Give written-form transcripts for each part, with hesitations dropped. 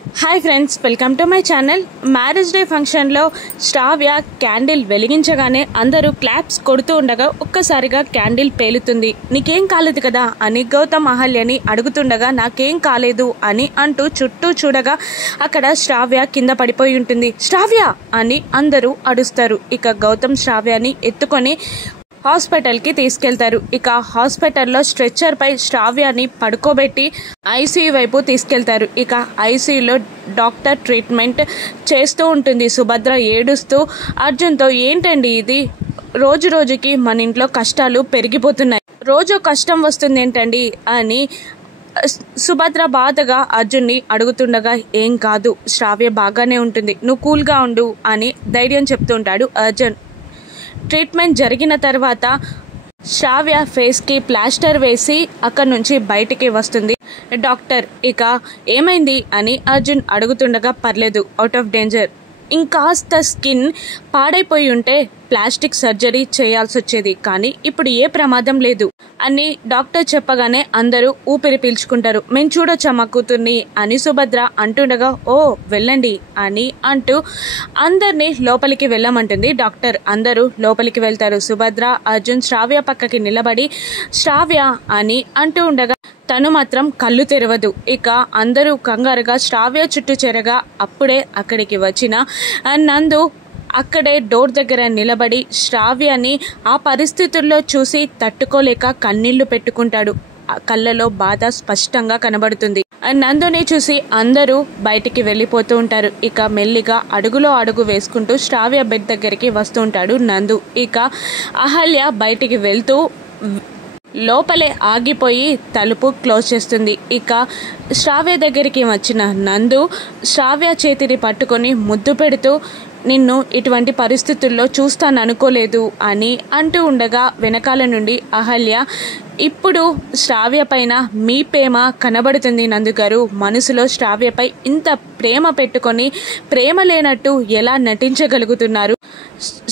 Hi friends, welcome to my channel. Marriage day ఫంక్షన్లో శ్రావ్య candle వెలిగించగానే అందరూ claps కొడుతూ ఉండగా ఒక్కసారిగా క్యాండిల్ పేలుతుంది. నీకేం కాలేదు కదా అని గౌతమ్ అహల్యని అడుగుతుండగా నాకేం కాలేదు అని అంటూ చుట్టూ చూడగా అక్కడ శ్రావ్య కింద పడిపోయి ఉంటుంది. శ్రావ్య అని అందరూ అడుస్తారు. ఇక గౌతమ్ శ్రావ్యని ఎత్తుకొని హాస్పిటల్కి తీసుకెళ్తారు. ఇక హాస్పిటల్లో స్ట్రెచ్చర్ పై శ్రావ్యాన్ని పడుకోబెట్టి ఐసీయూ వైపు తీసుకెళ్తారు. ఇక ఐసీయూలో డాక్టర్ ట్రీట్మెంట్ చేస్తూ ఉంటుంది. సుభద్ర ఏడుస్తూ అర్జున్తో ఏంటండి ఇది, రోజు రోజుకి మన ఇంట్లో కష్టాలు పెరిగిపోతున్నాయి, రోజు కష్టం వస్తుంది ఏంటండి అని సుభద్ర బాధగా అర్జున్ని అడుగుతుండగా ఏం కాదు, శ్రావ్య బాగానే ఉంటుంది, నువ్వు కూల్గా ఉండు అని ధైర్యం చెప్తూ ఉంటాడు అర్జున్. ట్రీట్మెంట్ జరిగిన తర్వాత శ్రావ్య ఫేస్కి ప్లాస్టర్ వేసి అక్కడి నుంచి బయటికి వస్తుంది. డాక్టర్ ఇక ఏమైంది అని అర్జున్ అడుగుతుండగా పర్లేదు, అవుట్ ఆఫ్ డేంజర్, ఇంకాస్త స్కిన్ పాడైపోయి ఉంటే ప్లాస్టిక్ సర్జరీ చేయాల్సి వచ్చేది, కానీ ఇప్పుడు ఏ ప్రమాదం లేదు అని డాక్టర్ చెప్పగానే అందరూ ఊపిరి పీల్చుకుంటారు. మేము చూడొచ్చా మా కూతుర్ని అని సుభద్ర అంటుండగా ఓ వెళ్ళండి అని అంటూ అందరినీ లోపలికి వెళ్ళమంటుంది డాక్టర్. అందరూ లోపలికి వెళ్తారు. సుభద్ర అర్జున్ శ్రావ్య పక్కకి నిలబడి శ్రావ్య అని అంటూ ఉండగా తను మాత్రం కళ్ళు తెరవదు. ఇక అందరూ కంగారుగా శ్రావ్య చుట్టూ చేరగా అప్పుడే అక్కడికి వచ్చిన నందు అక్కడే డోర్ దగ్గర నిలబడి శ్రావ్యాన్ని ఆ పరిస్థితుల్లో చూసి తట్టుకోలేక కన్నీళ్లు పెట్టుకుంటాడు. కళ్ళలో బాధ స్పష్టంగా కనబడుతుంది. నందుని చూసి అందరూ బయటికి వెళ్ళిపోతూ ఉంటారు. ఇక మెల్లిగా అడుగులో అడుగు వేసుకుంటూ శ్రావ్య బెడ్ దగ్గరికి వస్తూ ఉంటాడు నందు. ఇక అహల్య బయటికి వెళ్తూ లోపలే ఆగిపోయి తలుపు క్లోజ్ చేస్తుంది. ఇక శ్రావ్య దగ్గరికి వచ్చిన నందు శ్రావ్య చేతిని పట్టుకొని ముద్దు పెడుతూ నిన్ను ఇటువంటి పరిస్థితుల్లో చూస్తాననుకోలేదు అని అంటూ ఉండగా వెనకాల నుండి అహల్య ఇప్పుడు శ్రావ్య పైన మీ ప్రేమ కనబడుతుంది నందు గారు, మనసులో శ్రావ్యపై ఇంత ప్రేమ పెట్టుకొని ప్రేమ లేనట్టు ఎలా నటించగలుగుతున్నారు?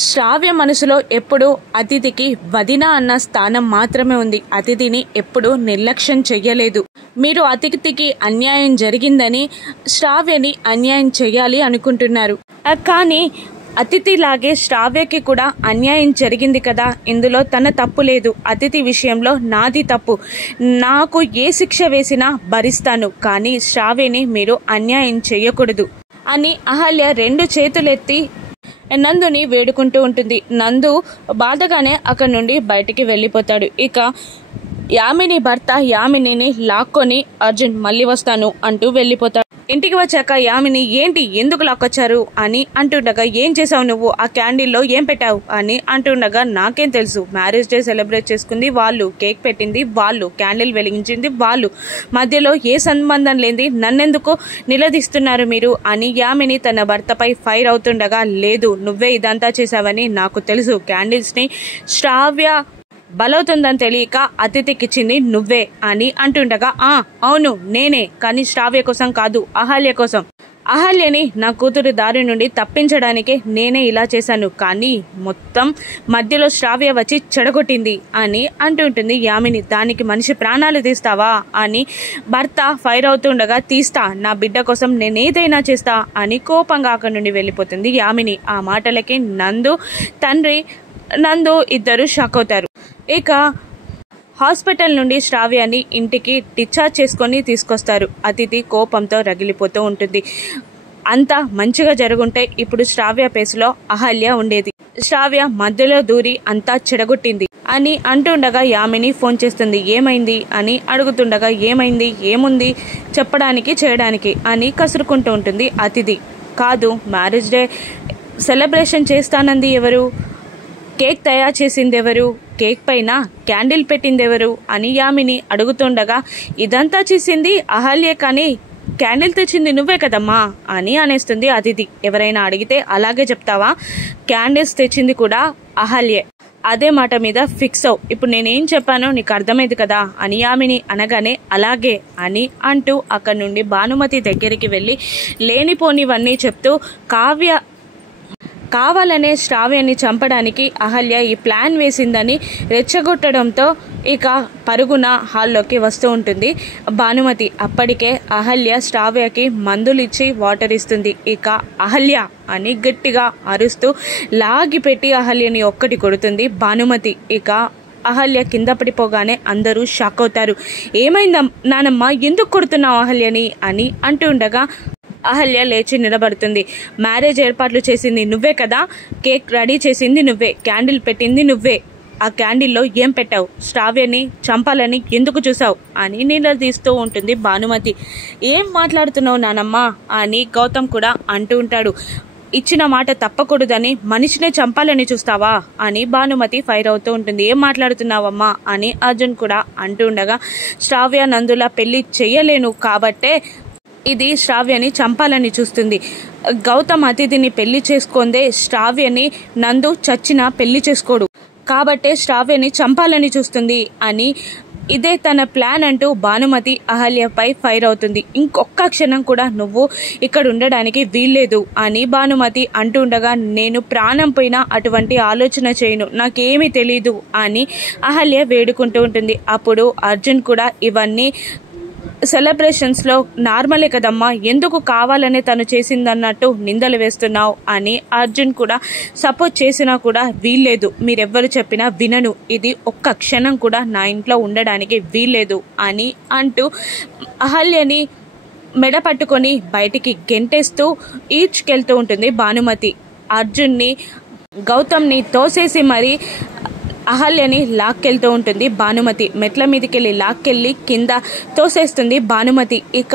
శ్రావ్య మనసులో ఎప్పుడు అతిథికి వదిన అన్న స్థానం మాత్రమే ఉంది. అతిథిని ఎప్పుడు నిర్లక్ష్యం చెయ్యలేదు. మీరు అతిథికి అన్యాయం జరిగిందని శ్రావ్యని అన్యాయం చెయ్యాలి అనుకుంటున్నారు, కానీ అతిథిలాగే శ్రావ్యకి కూడా అన్యాయం జరిగింది కదా, ఇందులో తన తప్పు లేదు. అతిథి విషయంలో నాది తప్పు, నాకు ఏ శిక్ష వేసినా భరిస్తాను, కానీ శ్రావ్యని మీరు అన్యాయం చేయకూడదు అని అహల్య రెండు చేతులెత్తి నందుని వేడుకుంటూ ఉంటుంది. నందు బాధగానే అక్కడి నుండి బయటికి వెళ్ళిపోతాడు. ఇక యామిని భర్త యామినిని లాక్కొని అర్జున్ మళ్ళీ వస్తాను అంటూ వెళ్ళిపోతాడు. ఇంటికి వచ్చాక యామిని ఏంటి ఎందుకు లాక్కొచ్చారు అని అంటుండగా ఏం చేసావు నువ్వు, ఆ క్యాండిల్లో ఏం పెట్టావు అని అంటుండగా నాకేం తెలుసు, మ్యారేజ్ డే సెలబ్రేట్ చేసుకుంది వాళ్ళు, కేక్ పెట్టింది వాళ్ళు, క్యాండిల్ వెలిగించింది వాళ్ళు, మధ్యలో ఏ సంబంధం లేని నన్నెందుకు నిలదీస్తున్నారు మీరు అని యామిని తన భర్తపై ఫైర్ అవుతుండగా లేదు, నువ్వే ఇదంతా చేశావని నాకు తెలుసు, క్యాండిల్స్ని శ్రావ్య బలవుతుందని తెలియక అతిథికిచ్చింది నువ్వే అని అంటుండగా అవును నేనే, కానీ శ్రావ్య కోసం కాదు, అహల్య కోసం. అహల్యని నా కూతురు దారి నుండి తప్పించడానికే నేనే ఇలా చేశాను, కానీ మొత్తం మధ్యలో శ్రావ్య వచ్చి చెడగొట్టింది అని అంటుంటుంది యామిని. దానికి మనిషి ప్రాణాలు తీస్తావా అని భర్త ఫైర్ అవుతుండగా తీస్తా, నా బిడ్డ కోసం నేనేదైనా చేస్తా అని కోపంగా అక్కడి నుండి వెళ్ళిపోతుంది యామిని. ఆ మాటలకి నందు తండ్రి నందు ఇద్దరు షాక్ అవుతారు. ఇక హాస్పిటల్ నుండి శ్రావ్యాన్ని ఇంటికి డిశ్చార్జ్ చేసుకొని తీసుకొస్తారు. అతిథి కోపంతో రగిలిపోతూ ఉంటుంది. అంతా మంచిగా జరుగుంటే ఇప్పుడు శ్రావ్య పేసులో అహల్య ఉండేది. శ్రావ్య మధ్యలో దూరి అంతా చెడగొట్టింది అని అంటుండగా యామిని ఫోన్ చేస్తుంది. ఏమైంది అని అడుగుతుండగా ఏమైంది ఏముంది చెప్పడానికి చేయడానికి అని కసురుకుంటూ ఉంటుంది అతిథి. కాదు, మ్యారేజ్ డే సెలబ్రేషన్ చేస్తానంది ఎవరు, కేక్ తయారు చేసింది ఎవరు, కేక్ పైన క్యాండిల్ పెట్టింది ఎవరు అని యామిని అడుగుతుండగా ఇదంతా చేసింది అహల్యే, కానీ క్యాండిల్ తెచ్చింది నువ్వే కదమ్మా అని అనేస్తుంది అతిథి. ఎవరైనా అడిగితే అలాగే చెప్తావా, క్యాండిల్స్ తెచ్చింది కూడా అహల్యే, అదే మాట మీద ఫిక్స్ అవు, ఇప్పుడు నేనేం చెప్పానో నీకు అర్థమైంది కదా అని యామిని అనగానే అలాగే అని అంటూ అక్కడి నుండి భానుమతి దగ్గరికి వెళ్ళి లేనిపోనివన్నీ చెప్తూ కావాలనే శ్రావ్యాన్ని చంపడానికి అహల్య ఈ ప్లాన్ వేసిందని రెచ్చగొట్టడంతో ఇక పరుగున హాల్లోకి వస్తూ ఉంటుంది భానుమతి. అప్పటికే అహల్య శ్రావ్యకి మందులిచ్చి వాటర్ ఇస్తుంది. ఇక అహల్య అని గట్టిగా అరుస్తూ లాగిపెట్టి అహల్యని ఒక్కటి కొడుతుంది భానుమతి. ఇక అహల్య కింద పడిపోగానే అందరూ షాక్ అవుతారు. ఏమైందా నానమ్మ, ఎందుకు కొడుతున్నావు అహల్యని అని అంటుండగా అహల్య లేచి నిలబడుతుంది. మ్యారేజ్ ఏర్పాట్లు చేసింది నువ్వే కదా, కేక్ రెడీ చేసింది నువ్వే, క్యాండిల్ పెట్టింది నువ్వే, ఆ క్యాండిల్లో ఏం పెట్టావు, శ్రావ్యని చంపాలని ఎందుకు చూసావు అని నిలదీస్తూ ఉంటుంది భానుమతి. ఏం మాట్లాడుతున్నావు నానమ్మ అని గౌతమ్ కూడా అంటూ ఉంటాడు. ఇచ్చిన మాట తప్పకూడదని మనిషినే చంపాలని చూస్తావా అని భానుమతి ఫైర్ అవుతూ ఉంటుంది. ఏం మాట్లాడుతున్నావమ్మా అని అర్జున్ కూడా అంటూ ఉండగా, శ్రావ్య నందుల పెళ్లి చెయ్యలేను కాబట్టే ఇది శ్రావ్యని చంపాలని చూస్తుంది. గౌతమ్ అతిథిని పెళ్లి చేసుకుందే శ్రావ్యని నందు చచ్చినా పెళ్లి చేసుకోడు కాబట్టే శ్రావ్యని చంపాలని చూస్తుంది అని ఇదే తన ప్లాన్ అంటూ భానుమతి అహల్యపై ఫైర్ అవుతుంది. ఇంకొక్క క్షణం కూడా నువ్వు ఇక్కడ ఉండడానికి వీల్లేదు అని భానుమతి అంటూ ఉండగా, నేను ప్రాణం పోయినా అటువంటి ఆలోచన చేయను, నాకేమీ తెలీదు అని అహల్య వేడుకుంటూ ఉంటుంది. అప్పుడు అర్జున్ కూడా ఇవన్నీ సెలబ్రేషన్స్లో నార్మలే కదమ్మా, ఎందుకు కావాలనే తను చేసిందన్నట్టు నిందలు వేస్తున్నావు అని అర్జున్ కూడా సపోర్ట్ చేసినా కూడా వీల్లేదు, మీరెవ్వరు చెప్పినా వినను, ఇది ఒక్క క్షణం కూడా నా ఇంట్లో ఉండడానికి వీల్లేదు అని అంటూ అహల్యని మెడ పట్టుకొని బయటికి గెంటేస్తూ ఈడ్చుకెళ్తూ ఉంటుంది భానుమతి. అర్జున్ని గౌతమ్ని తోసేసి మరి అహల్యని లాక్కెళ్తూ ఉంటుంది భానుమతి. మెట్ల మీదకెళ్ళి లాక్కెళ్ళి కింద తోసేస్తుంది భానుమతి. ఇక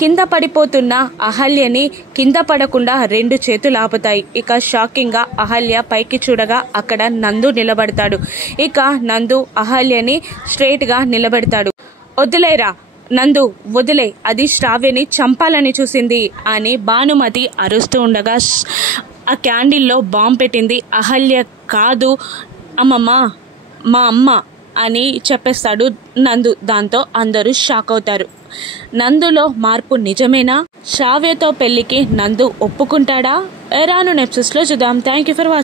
కింద పడిపోతున్న అహల్యని కింద పడకుండా 2 చేతులు ఆపుతాయి. ఇక షాకింగ్గా అహల్య పైకి చూడగా అక్కడ నందు నిలబడతాడు. ఇక నందు అహల్యని స్ట్రైట్గా నిలబెడతాడు. వదిలేరా నందు, వదిలే, అది శ్రావ్యని చంపాలని చూసింది అని భానుమతి అరుస్తూ ఉండగా, ఆ క్యాండిల్లో బాంబు పెట్టింది అహల్య కాదు అమ్మమ్మ, మా అమ్మ అని చెప్పేస్తాడు నందు. దాంతో అందరూ షాక్ అవుతారు. నందులో మార్పు నిజమేనా? శ్రావ్యతో పెళ్లికి నందు ఒప్పుకుంటాడా? రాను ఎపిసోడ్స్లో చూద్దాం. Thank you for watching.